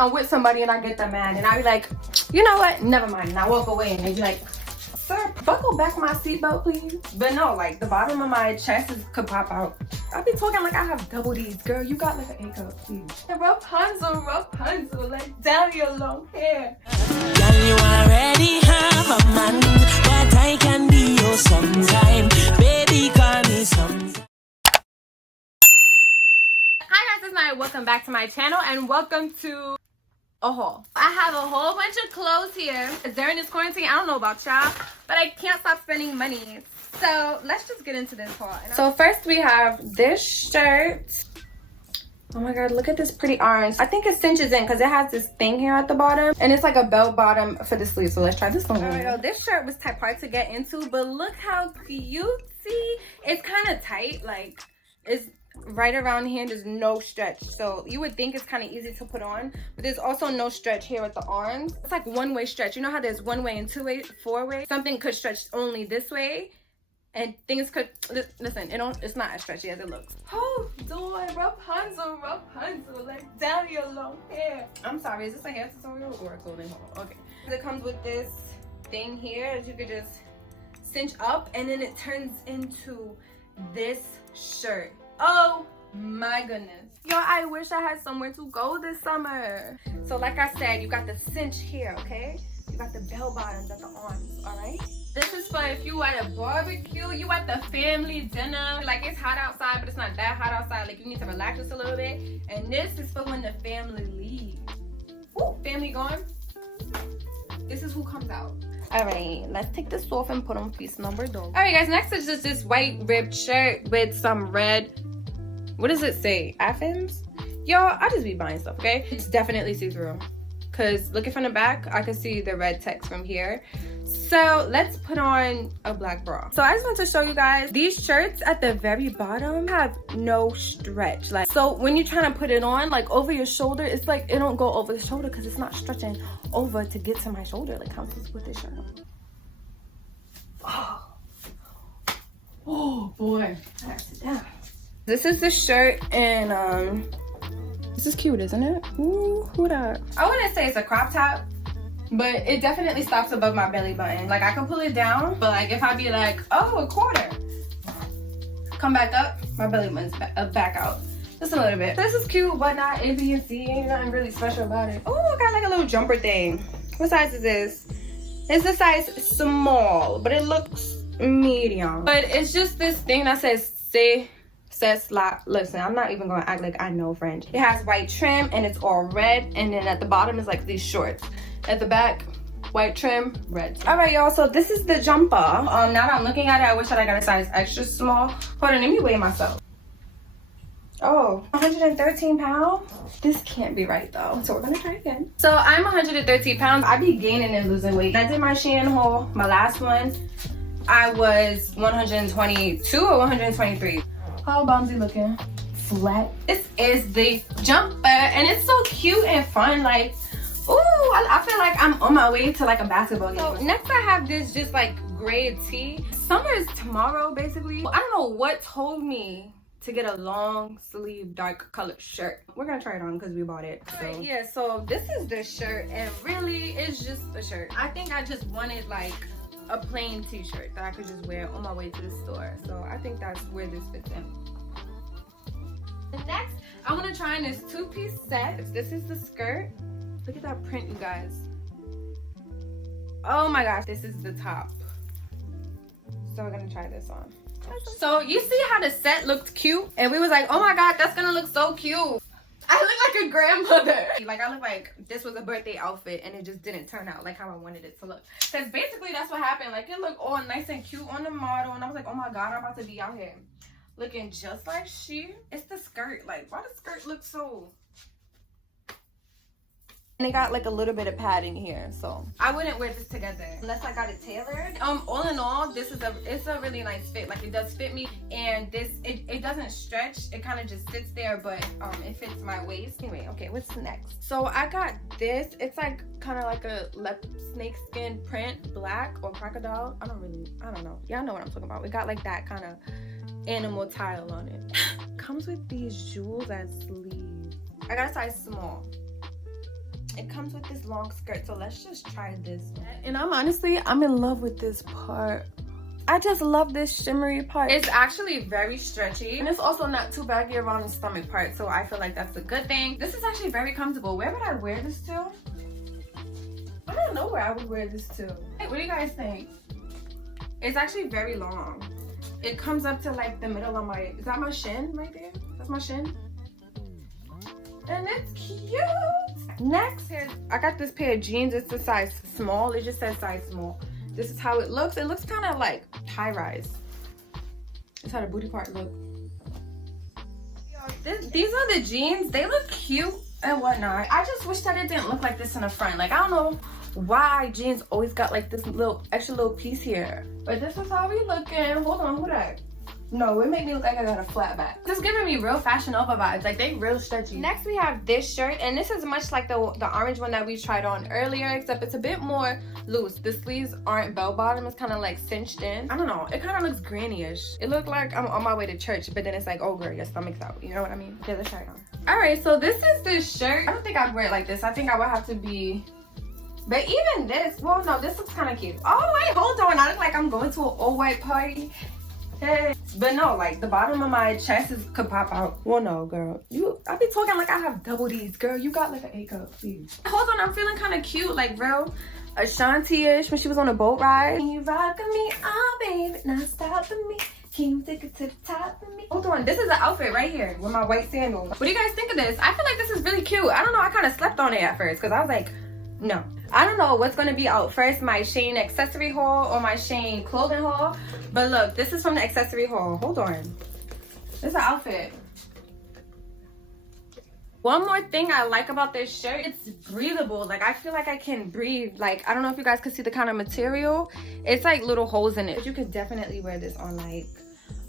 I'm with somebody and I get them mad and I be like, you know what? Never mind. And I walk away and they be like, sir, buckle back my seatbelt, please. But no, like the bottom of my chest could pop out. I be talking like I have double D's, girl. You got like an A cup, please. Rapunzel, let down your long hair. Girl, you already have a man, but I can be yours sometime. Baby, call me sometime. Hi guys, it's Nya. Welcome back to my channel and welcome to a haul. I have a whole bunch of clothes here. During this quarantine, I don't know about y'all, but I can't stop spending money. So let's just get into this haul. So first we have this shirt. Oh my god, look at this pretty orange. I think it cinches in because it has this thing here at the bottom and it's like a belt bottom for the sleeve. So let's try this one. Alright, so this shirt was type hard to get into, but look how cutesy. It's kind of tight, like it's right around here. There's no stretch, so you would think it's kind of easy to put on, but there's also no stretch here at the arms. It's like one-way stretch. You know how there's one way and two-way, four-way? Something could stretch only this way and things could listen, it's not as stretchy as it looks. Hold on, Rapunzel, let down your long hair. I'm sorry, is this a hair tutorial or a clothing haul? Okay, it comes with this thing here that you could just cinch up and then it turns into this shirt. Oh my goodness, yo, I wish I had somewhere to go this summer. So like I said, you got the cinch here, okay? You got the bell bottoms at the arms, all right? This is for if you at a barbecue, you at the family dinner, like it's hot outside but it's not that hot outside, like you need to relax just a little bit. And this is for when the family leaves. Ooh, family gone, this is who comes out. All right, let's take this off and put on piece number 2. All right guys, next is just this white ribbed shirt with some red, what does it say, Athens? Y'all, I just be buying stuff, okay? It's definitely see-through because looking from the back I can see the red text from here. So let's put on a black bra. So I just want to show you guys, these shirts at the very bottom have no stretch. Like, so when you're trying to put it on, like over your shoulder, it's like it don't go over the shoulder because it's not stretching over to get to my shoulder. Like, how am I supposed to put this shirt on? Oh boy, I gotta sit down. This is the shirt and this is cute, isn't it? Ooh, who that? I wouldn't say it's a crop top, but it definitely stops above my belly button. Like I can pull it down, but like if I be like, oh, a quarter, come back up, my belly button's back out just a little bit. This is cute, but not A, B, and C. Ain't nothing really special about it. Oh, I got like a little jumper thing. What size is this? It's a size small, but it looks medium. But it's just this thing that says listen, I'm not even gonna act like I know French. It has white trim and it's all red, and then at the bottom is like these shorts. At the back, white trim, red. All right, y'all, so this is the jumper. Now that I'm looking at it, I wish that I got a size extra small. Hold on, let me weigh myself. Oh, 113 pounds? This can't be right though, so we're gonna try again. So I'm 113 pounds. I be gaining and losing weight. I did my Shein haul, my last one. I was 122 or 123. How bouncy looking? Flat. This is the jumper and it's so cute and fun. Like, ooh, I feel like I'm on my way to like a basketball game. So next I have this just like gray tee. Summer is tomorrow basically. I don't know what told me to get a long sleeve dark colored shirt. We're gonna try it on because we bought it. So. Right, yeah, so this is the shirt and really it's just a shirt. I think I just wanted like a plain t-shirt that I could just wear on my way to the store. So I think that's where this fits in. And next, I want to try on this two-piece set. This is the skirt. Look at that print, you guys. Oh my gosh, this is the top. So we're gonna try this on. So you see how the set looked cute? And we was like, oh my god, that's gonna look so cute. I look like a grandmother. Like I look like this was a birthday outfit and it just didn't turn out like how I wanted it to look. Because basically that's what happened. Like it looked all nice and cute on the model and I was like, oh my god, I'm about to be out here looking just like she. It's the skirt. Like why does the skirt look so... And it got like a little bit of padding here, so I wouldn't wear this together unless I got it tailored. All in all, it's a really nice fit. Like it does fit me, and this it doesn't stretch. It kind of just sits there, but it fits my waist. Anyway, okay, what's next? So I got this. It's like kind of like a snake skin print, black or crocodile. I don't know. Y'all know what I'm talking about. We got like that kind of animal tile on it. Comes with these jewels as sleeves. I got a size small. It comes with this long skirt, so let's just try this. And I'm in love with this part. I just love this shimmery part. It's actually very stretchy, and it's also not too baggy around the stomach part, so I feel like that's a good thing. This is actually very comfortable. Where would I wear this to? I don't know where I would wear this to. Hey, what do you guys think? It's actually very long. It comes up to like the middle of my, is that my shin right there? That's my shin. And it's cute. Next, I got this pair of jeans. It's a size small. It just says size small. This is how it looks. It looks kind of like high-rise. That's how the booty part look. These are the jeans. They look cute and whatnot. I just wish that it didn't look like this in the front. Like, I don't know why jeans always got like this little extra little piece here. But this is how we looking. Hold on, what that? No, it made me look like I got a flat back. Just giving me real Fashion Nova vibes. Like, they real stretchy. Next, we have this shirt, and this is much like the orange one that we tried on earlier, except it's a bit more loose. The sleeves aren't bell bottom. It's kind of like cinched in. I don't know. It kind of looks granny-ish. It looked like I'm on my way to church, but then it's like, oh girl, your stomach's out. You know what I mean? Okay, let's try it on. All right, so this is the shirt. I don't think I'd wear it like this. I think I would have to be... But even this, well, no, this looks kind of cute. Oh, wait, hold on. I look like I'm going to an all-white party. Hey. But no, like the bottom of my chest could pop out. Well, no, girl. I be talking like I have double D's. Girl, you got like an A cup, please. Hold on, I'm feeling kind of cute, like real Ashanti-ish when she was on a boat ride. Can you rockin' me, oh baby, not stopping me. Can you take it to the top of me? Hold on, this is the outfit right here with my white sandals. What do you guys think of this? I feel like this is really cute. I don't know, I kind of slept on it at first because I was like, no. I don't know what's gonna be out first, my Shein accessory haul or my Shein clothing haul. But look, this is from the accessory haul. Hold on. This is the outfit. One more thing I like about this shirt, it's breathable. Like, I feel like I can breathe. Like, I don't know if you guys can see the kind of material. It's like little holes in it. But you could definitely wear this on like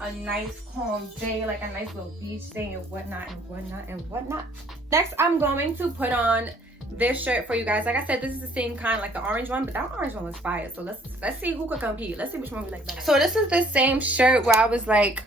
a nice calm day, like a nice little beach day and whatnot and whatnot and whatnot. Next, I'm going to put on this shirt for you guys. Like I said, this is the same kind like the orange one, but that orange one was fire. So let's see who could compete. Let's see which one we like better. So this is the same shirt where I was like,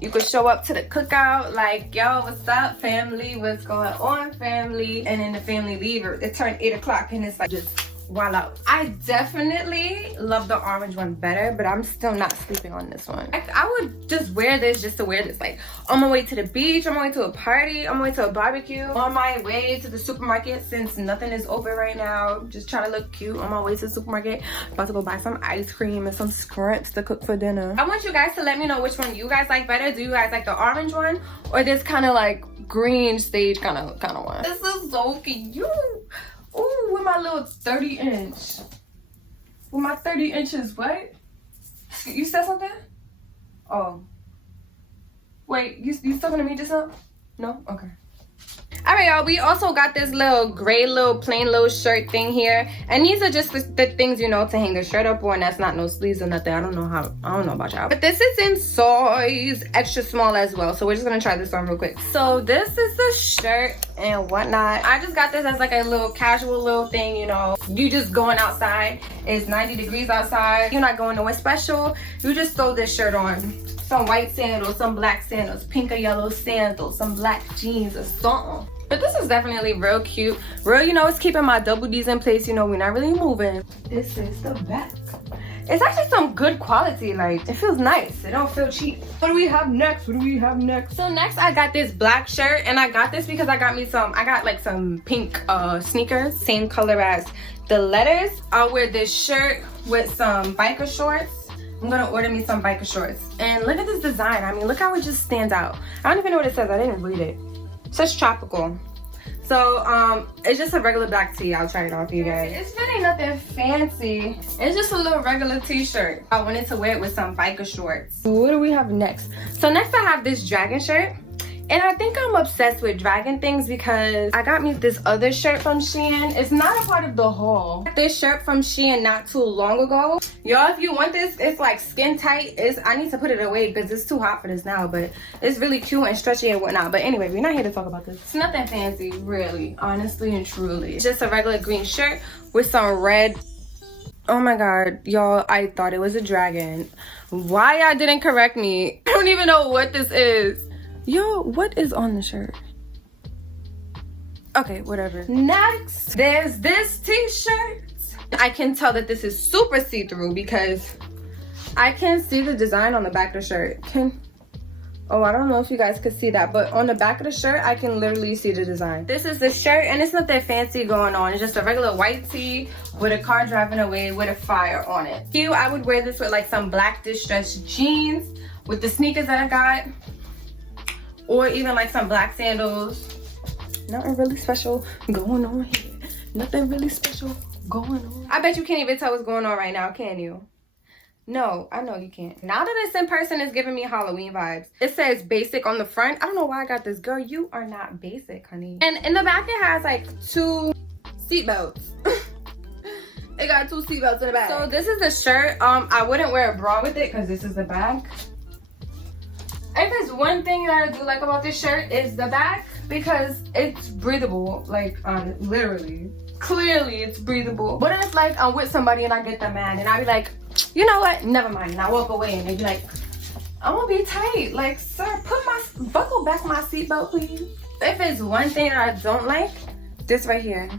you could show up to the cookout like, yo, what's up family, what's going on family, and then the family leave. It turned 8 o'clock and it's like just voila. I definitely love the orange one better, but I'm still not sleeping on this one. I would just wear this just to wear this, like on my way to the beach, on my way to a party, on my way to a barbecue, on my way to the supermarket since nothing is open right now, just trying to look cute on my way to the supermarket. About to go buy some ice cream and some scrimps to cook for dinner. I want you guys to let me know which one you guys like better. Do you guys like the orange one or this kind of like green stage kind of one? This is so cute. Ooh, with my little 30-inch. With my 30 inches, what? You said something? Oh. Wait, you talking to me just now? No? Okay. Alright, y'all, we also got this little gray little plain little shirt thing here. And these are just the things, you know, to hang the shirt up on. That's not no sleeves or nothing. I don't know about y'all. But this is in size extra small as well. So we're just gonna try this on real quick. So this is the shirt and whatnot. I just got this as like a little casual little thing, you know. You just going outside. It's 90 degrees outside. You're not going nowhere special. You just throw this shirt on. Some white sandals, some black sandals, pink or yellow sandals, some black jeans or something. But this is definitely real cute. Real, you know, it's keeping my double D's in place. You know, we're not really moving. This is the back. It's actually some good quality. Like, it feels nice. It don't feel cheap. What do we have next? What do we have next? So next, I got this black shirt. And I got this because I got like some pink sneakers. Same color as the letters. I'll wear this shirt with some biker shorts. I'm gonna order me some biker shorts. And look at this design. I mean, look how it just stands out. I don't even know what it says. I didn't read it. It says tropical. So it's just a regular black tee. I'll try it on for you guys. It's really nothing fancy. It's just a little regular t-shirt. I wanted to wear it with some biker shorts. What do we have next? So next I have this dragon shirt. And I think I'm obsessed with dragon things because I got me this other shirt from Shein. It's not a part of the haul. This shirt from Shein not too long ago. Y'all, if you want this, it's like skin tight. I need to put it away because it's too hot for this now, but it's really cute and stretchy and whatnot. But anyway, we're not here to talk about this. It's nothing fancy, really, honestly and truly. It's just a regular green shirt with some red. Oh my god, y'all, I thought it was a dragon. Why y'all didn't correct me? I don't even know what this is. Yo, what is on the shirt? Okay, whatever. Next, there's this t-shirt. I can tell that this is super see-through because I can see the design on the back of the shirt. Oh, I don't know if you guys could see that, but on the back of the shirt, I can literally see the design. This is the shirt, and it's nothing fancy going on. It's just a regular white tee with a car driving away with a fire on it. Cute. I would wear this with like some black distressed jeans with the sneakers that I got, or even like some black sandals. Nothing really special going on here. Nothing really special going on. I bet you can't even tell what's going on right now, can you? No, I know you can't. Now that it's in person, it's giving me Halloween vibes. It says basic on the front. I don't know why I got this. Girl, you are not basic, honey. And in the back, it has like 2 seat belts. It got 2 seat belts in the back. So this is the shirt. I wouldn't wear a bra with it because this is the back. If there's one thing that I do like about this shirt, is the back, because it's breathable. Like, literally. Clearly, it's breathable. But it's like I'm with somebody and I get them mad and I be like, you know what? Never mind. And I walk away and they be like, I'm gonna be tight. Like, sir, buckle back my seatbelt, please. If it's one thing that I don't like, this right here.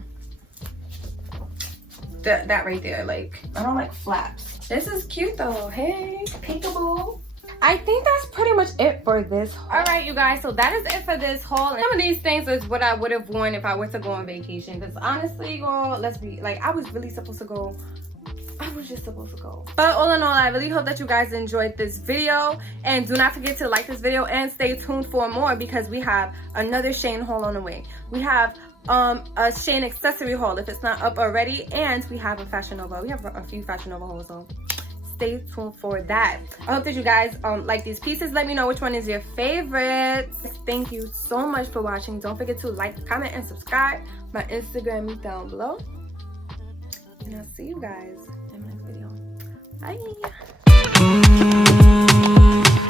That right there. Like, I don't like flaps. This is cute though. Hey, peekaboo. I think that's pretty much it for this haul. All right, you guys, so that is it for this haul. And some of these things is what I would have worn if I were to go on vacation, because honestly, girl, let's be like, I was really supposed to go. I was just supposed to go. But all in all, I really hope that you guys enjoyed this video, and do not forget to like this video and stay tuned for more, because we have another Shein haul on the way. We have a Shein accessory haul if it's not up already, and we have a Fashion Nova. We have a few Fashion Nova hauls, so stay tuned for that. I hope that you guys like these pieces. Let me know which one is your favorite. Thank you so much for watching. Don't forget to like, comment, and subscribe. My Instagram is down below, and I'll see you guys in my next video. Bye.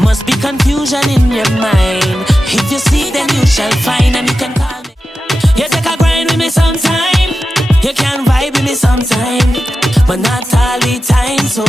Must be confusion in your mind. If you see, then you shall find, and you can call me. You take a grind with me sometime. You can vibe with me sometime, but not all the time. So